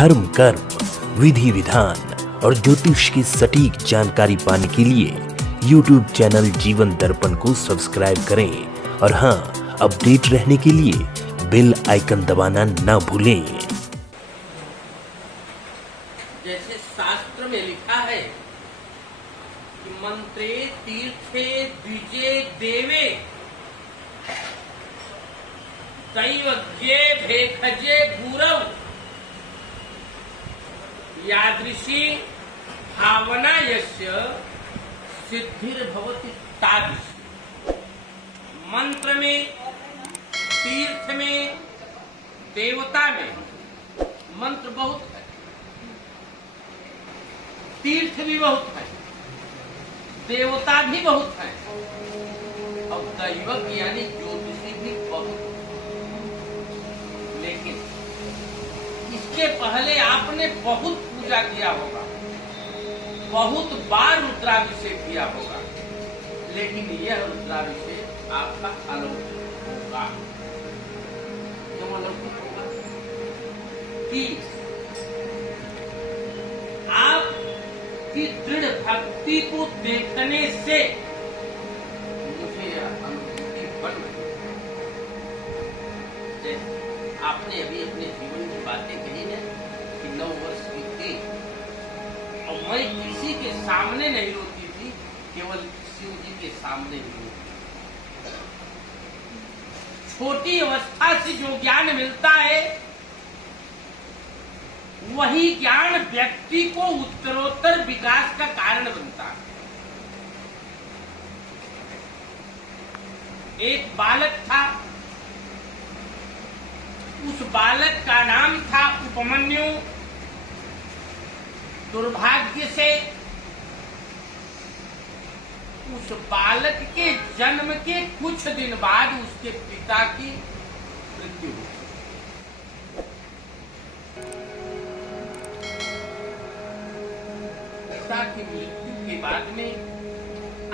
धर्म, कर्म, विधि विधान और ज्योतिष की सटीक जानकारी पाने के लिए YouTube चैनल जीवन दर्पण को सब्सक्राइब करें और हाँ, अपडेट रहने के लिए बेल आइकन दबाना ना भूलें। जैसे शास्त्र में लिखा है कि मंत्रे तीर्थे द्विजे देवे दैवज्ञे भेखजे भूरव यादृशी भावना यस्य सिद्धिर्भवति तादृशी। मंत्र में, तीर्थ में, देवता में मंत्र बहुत है, तीर्थ भी बहुत है, देवता भी बहुत है और दैवज्ञ यानी ज्योतिषी भी बहुत है। लेकिन इसके पहले आपने बहुत पूजा किया होगा, बहुत बार रुद्राभिषेक किया होगा, लेकिन यह रुद्राभिषेक आपका अलौकिक होगा। क्यों अलौकिक होगा? कि आपकी दृढ़ भक्ति को देखने से मुझे यह अनुभूति बन रही है। आपने अभी अपने जीवन की बातें कही है कि 9 वर्ष की थी और मैं किसी के सामने नहीं रोती थी, केवल शिव जी के सामने ही रोती थी। छोटी अवस्था से जो ज्ञान मिलता है वही ज्ञान व्यक्ति को उत्तरोत्तर विकास का कारण बनता है। एक बालक था, उस बालक का नाम था उपमन्यु। दुर्भाग्य से उस बालक के जन्म के कुछ दिन बाद उसके पिता की मृत्यु हुई। पिता की मृत्यु के बाद में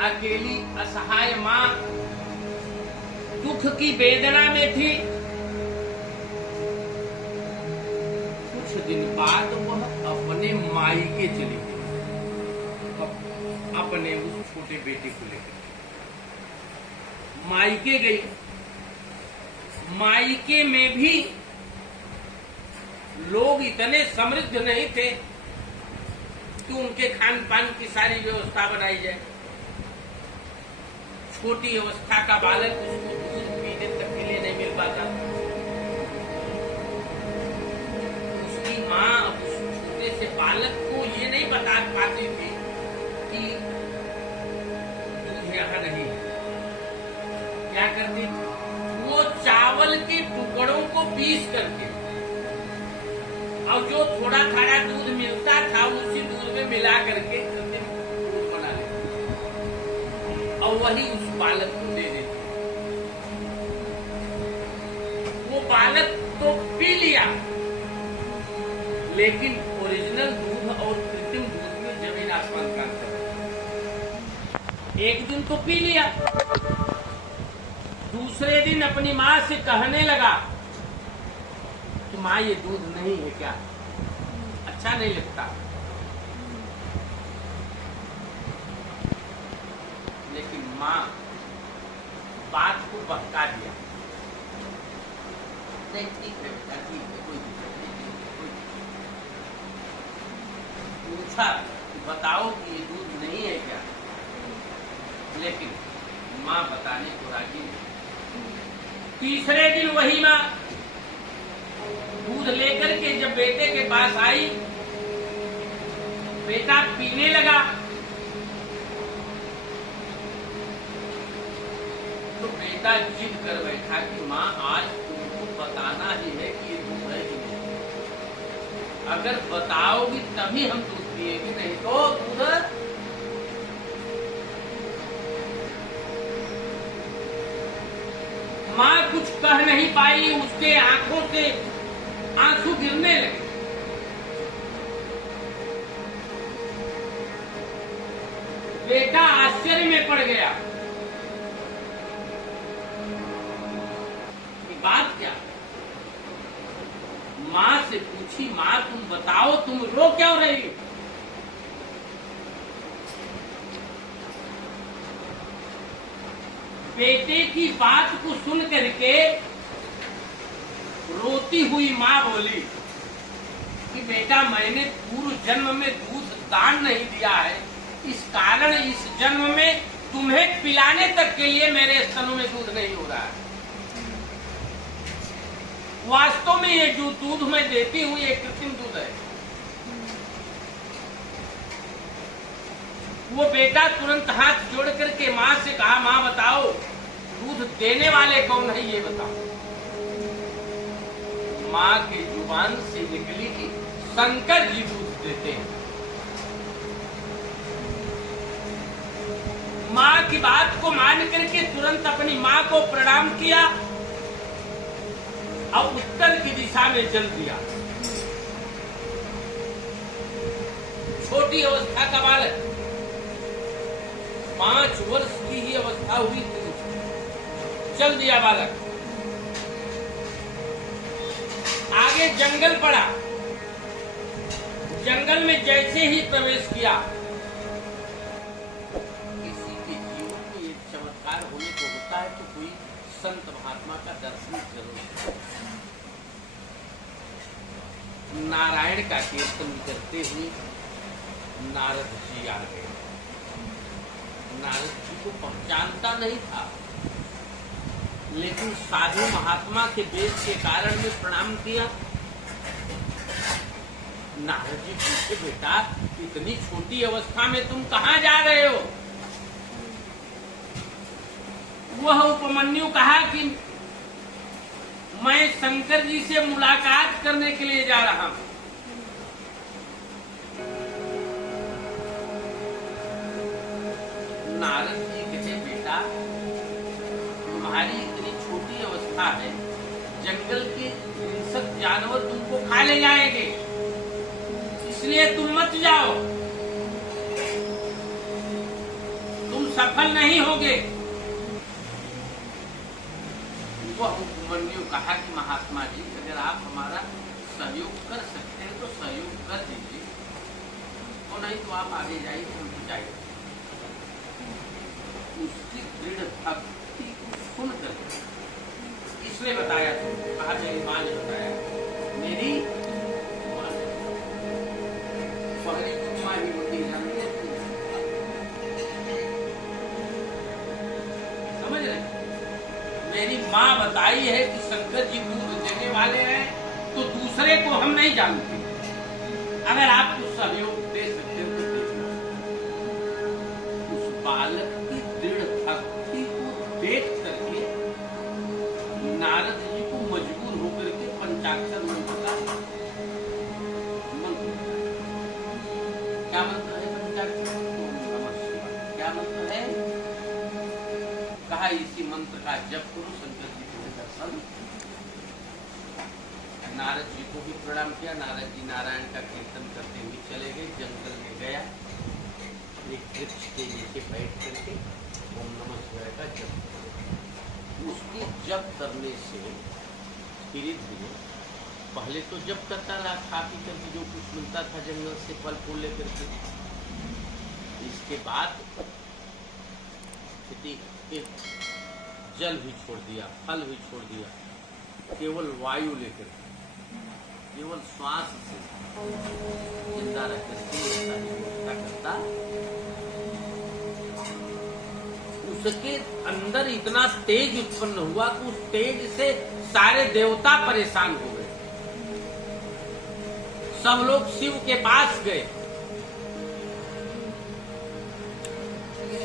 अकेली असहाय मां दुख की वेदना में थी। कुछ दिन बाद वह अपने मायके चली गई, अपने उस छोटे बेटे को लेकर मायके गई। मायके में भी लोग इतने समृद्ध नहीं थे कि उनके खान पान की सारी व्यवस्था बनाई जाए। छोटी अवस्था का बालक, उसको दूध पीने तक के लिए नहीं मिल पाता। उसकी माँ उस छोटे से बालक को ये नहीं बता पाती थी कि दूध यहाँ नहीं है। क्या करती थी? वो चावल के टुकड़ों को पीस करके और जो थोड़ा थोड़ा दूध मिलता था उसी दूध में मिला करके दूध बना लेती और वही उस बालक को दे देती। वो बालक तो पी लिया, लेकिन ओरिजिनल दूध और कृत्रिम दूध में जमीन आसमान का अंतर। एक दिन तो पी लिया, दूसरे दिन अपनी माँ से कहने लगा कि माँ ये दूध नहीं है क्या, अच्छा नहीं लगता। लेकिन माँ बात को बहका दिया। नहीं ठीक है बेटा, ठीक है, कोई दिक्कत नहीं। पूछा बताओ कि ये दूध नहीं है क्या, लेकिन माँ बताने को राजी नहीं। तीसरे दिन वही माँ दूध लेकर के जब बेटे के पास आई, बेटा पीने लगा तो बेटा जिद कर बैठा कि माँ आज तुमको बताना ही है कि ये दूध है कि नहीं। अगर बताओगी तभी हम दूध पिएंगे, नहीं तो दूध। माँ कुछ कह नहीं पाई, उसके आंखों से आंसू गिरने लगे। बेटा आश्चर्य में पड़ गया। बात क्या? मां से पूछा अच्छी माँ तुम बताओ, तुम रो क्यों रही हो? बेटे की बात को सुन करके रोती हुई माँ बोली कि बेटा, मैंने पूर्व जन्म में दूध दान नहीं दिया है, इस कारण इस जन्म में तुम्हें पिलाने तक के लिए मेरे स्तनों में दूध नहीं हो रहा है। वास्तव में ये जो दूध मैं देती हूँ ये कृत्रिम दूध है। वो बेटा तुरंत हाथ जोड़ करके माँ से कहा, माँ बताओ दूध देने वाले कौन है, ये बताओ। माँ की जुबान से निकली कि शंकर जी दूध देते हैं। माँ की बात को मान करके तुरंत अपनी माँ को प्रणाम किया और उत्तर की दिशा में चल दिया। छोटी अवस्था का बालक, 5 वर्ष की ही अवस्था हुई थी, चल दिया बालक। आगे जंगल पड़ा, जंगल में जैसे ही प्रवेश किया, किसी के जीवन में एक चमत्कार होने को होता है तो कोई संत महात्मा का दर्शन जरूर। नारायण का कीर्तन करते हुए नारद जी आ गए। नारद जी को पहचानता नहीं था, लेकिन साधु महात्मा के वेश के कारण में प्रणाम किया। नारद जी पूछे, बेटा इतनी छोटी अवस्था में तुम कहाँ जा रहे हो? वह उपमन्यु कहा कि मैं शंकर जी से मुलाकात करने के लिए जा रहा हूं। नारद जी कहे, बेटा तुम्हारी इतनी छोटी अवस्था है, जंगल के हिंसक जानवर तुमको खा ले जाएंगे, इसलिए तुम मत जाओ, तुम सफल नहीं होगे। वह उपमन्यु कहा कि महात्मा जी, अगर आप हमारा सहयोग कर सकते हैं तो सहयोग कर दीजिए, और नहीं तो आप आगे जाइए, हम तो जाइए। उसकी दृढ़ भक्ति को सुनकर इसने बताया, कहा मेरी माँ ने बताया, मेरी माँ ने, पहली तुम माँ ही होती जानती है, समझ रहे? मेरी माँ बताई है कि शंकर जी दूध देने वाले हैं, तो दूसरे को हम नहीं जानते। अगर आप कुछ सहयोग दे सकते हो तो देना। उस बालक की दृढ़ भक्ति को देख करके नारद जी को मजबूर होकर के पंचाक्षर मंत्र का मंत्र, क्या मंत्र है पंचाक्षर? क्या मंत्र है? कहा इसी मंत्र का जप करो, शंकर जी को दर्शन। नारद जी को भी प्रणाम किया। नारद जी नारायण का कीर्तन करते हुए चले गए। जंगल में गया, एक वृक्ष के नीचे बैठ करके ओम नमः शिवाय का जप। उसके जप करने से धीरे धीरे, पहले तो जप करता रहा, खा पी करके जो कुछ मिलता था जंगल से फल फूल लेकर के। इसके बाद जल भी छोड़ दिया, फल भी छोड़ दिया, केवल वायु लेकर, केवल श्वास से जिंदा रहकर के करता। उसके अंदर इतना तेज उत्पन्न हुआ कि उस तेज से सारे देवता परेशान हो गए। सब लोग शिव के पास गए,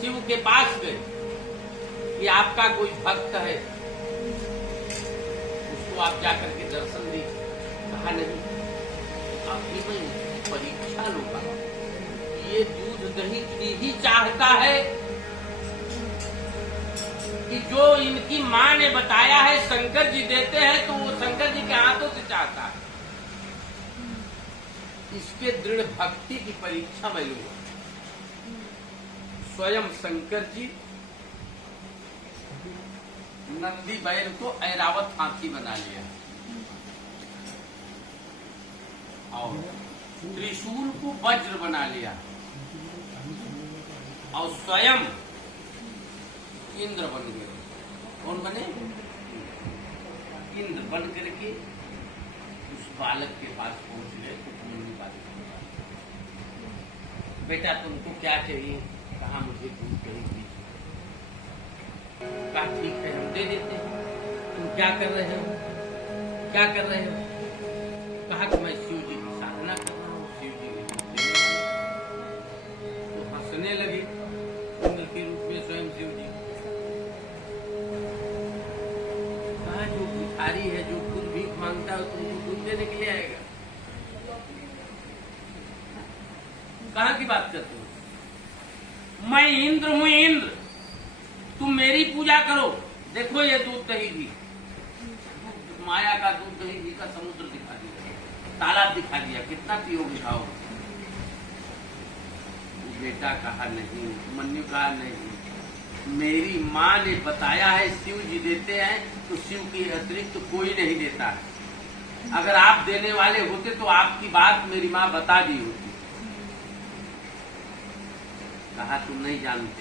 शिव के पास गए कि आपका कोई भक्त है, उसको आप जाकर के दर्शन दीजिए। कहा नहीं, अभी मैं परीक्षा लूंगा, ये दूध दही की ही चाहता है कि जो इनकी माँ ने बताया है शंकर जी देते हैं, तो वो शंकर जी के हाथों से चाहता है। इसके दृढ़ भक्ति की परीक्षा मैं लूंगा। स्वयं शंकर जी नंदी बैल को ऐरावत हाथी बना लिया। और त्रिशूल को वज्र बना लिया और स्वयं इंद्र बन गए। कौन बने? इंद्र बन करके उस बालक के पास पहुंच गए। उपमन्यु बालक, बेटा तुमको क्या चाहिए? कहा मुझे दूध दही दीजिए। कहा ठीक है हम दे देते हैं। तुम क्या कर रहे हो? क्या कर रहे हो? कहा कि मैं शिव जी की साधना कर रहा हूँ, शिव जी की। तो हंसने लगे इंद्र के रूप में स्वयं शिव जी। कहा जो भिखारी है, जो खुद भीख मांगता है, तुमको दूध देने के लिए आएगा? कहाँ की बात करते हो? मैं इंद्र हूं, इंद्र। तुम मेरी पूजा करो। देखो ये दूध दही घी, माया का दूध दही घी का समुद्र दिखा दिया, तालाब दिखा दिया, कितना पियोगे खाओ? बेटा कहा नहीं, मन्यु कहा नहीं, मेरी माँ ने बताया है शिव जी देते हैं, तो शिव के अतिरिक्त कोई नहीं देता है। अगर आप देने वाले होते तो आपकी बात मेरी माँ बता दी होती। कहा तुम नहीं जानते,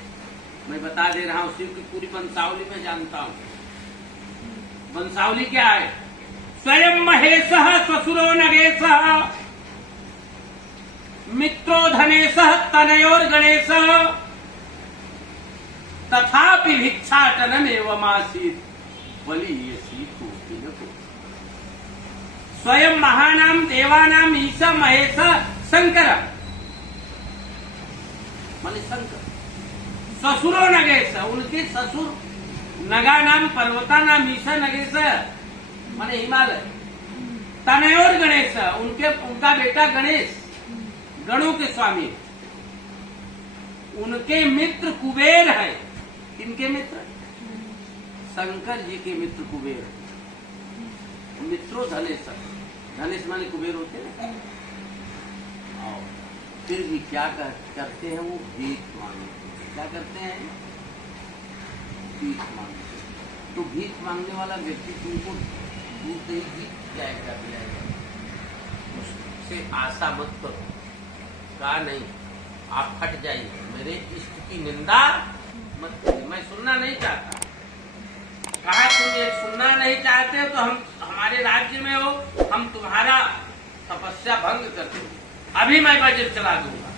मैं बता दे रहा हूं, शिव की पूरी वंशावली में जानता हूं। वंशावली क्या है? स्वयं महेशः स्वसुरो नगेशः मित्रो धनेशः तनयोर गणेशः तथापि भिक्षाटनमेवमासीत् बलीयसीतो किनको। स्वयं महानाम देवानाम ईश महेश शंकर, माने शंकर। ससुरो नगेश, उनके ससुर नगा नाम पर्वता नाम ईशा नगेश माने हिमालय। तनयोर गणेश, उनका बेटा गणेश, गणों के स्वामी। उनके मित्र कुबेर है। किनके मित्र? शंकर जी के मित्र कुबेर। मित्रों धनेश, धनेश माने कुबेर होते हैं। और फिर भी क्या करते हैं वो? भीख मांगते। क्या करते हैं? भीख मांगते। तो भीख मांगने वाला व्यक्ति तुमको दूध दही क्या दिलाएगा? उससे आशा मत करो। कहा नहीं, आप हट जाइए, मेरे इष्ट की निंदा मत करिए, मैं सुनना नहीं चाहता। कहा तुम ये सुनना नहीं चाहते तो हम हमारे राज्य में हो, हम तुम्हारा तपस्या भंग कर देंगे, अभी मैं वज्र चला दूंगा।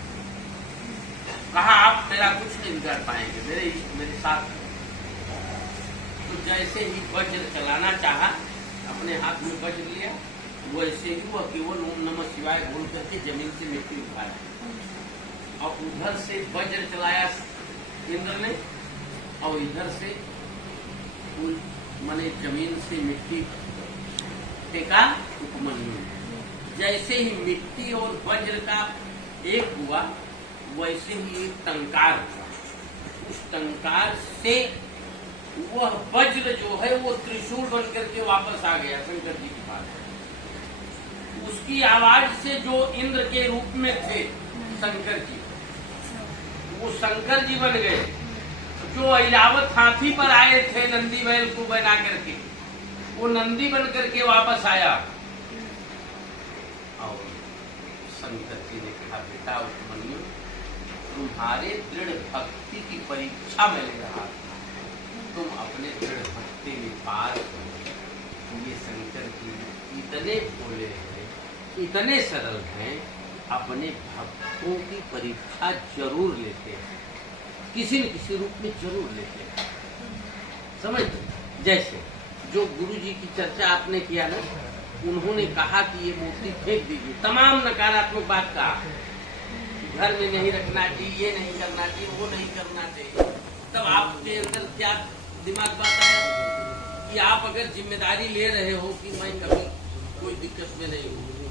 कहा आप मेरा कुछ नहीं कर पाएंगे, मेरे इष्ट मेरे साथ। तो जैसे ही वज्र चलाना चाहा, अपने हाथ में वज्र लिया, वैसे ही वह केवल ओम नमः शिवाय बोल करके जमीन से मिट्टी उठाया और उधर से वज्र चलाया इंद्र ने और इधर से माने जमीन से मिट्टी फेंका उपमन्यु। जैसे ही मिट्टी और वज्र का एक हुआ, वैसे ही एक टंकार हुआ। उस टंकार से वह वज्र जो है वो त्रिशूल बन करके वापस आ गया शंकर जी के पास। उसकी आवाज से जो इंद्र के रूप में थे शंकर जी, वो शंकर जी बन गए। जो ऐरावत हाथी पर आए थे नंदी बैल को बना करके, वो नंदी बन करके वापस आया। और शंकर जी ने कहा बेटा उपमन्यु, तुम्हारे दृढ़ भक्ति की परीक्षा में ले रहा था, तुम अपने दृढ़ भक्ति में पास हो। ये शंकर जी इतने भोले हैं, इतने सरल हैं, अपने भक्तों की परीक्षा जरूर लेते हैं, किसी न किसी रूप में जरूर लेते हैं। समझ? जैसे जो गुरु जी की चर्चा आपने किया ना, उन्होंने कहा कि ये मूर्ति फेंक दीजिए, तमाम नकारात्मक बात कहा, घर में नहीं रखना चाहिए, ये नहीं करना चाहिए, वो नहीं करना चाहिए। तब आपके अंदर क्या दिमाग बात आया कि आप अगर जिम्मेदारी ले रहे हो कि मैं कभी कोई दिक्कत में नहीं हूँ,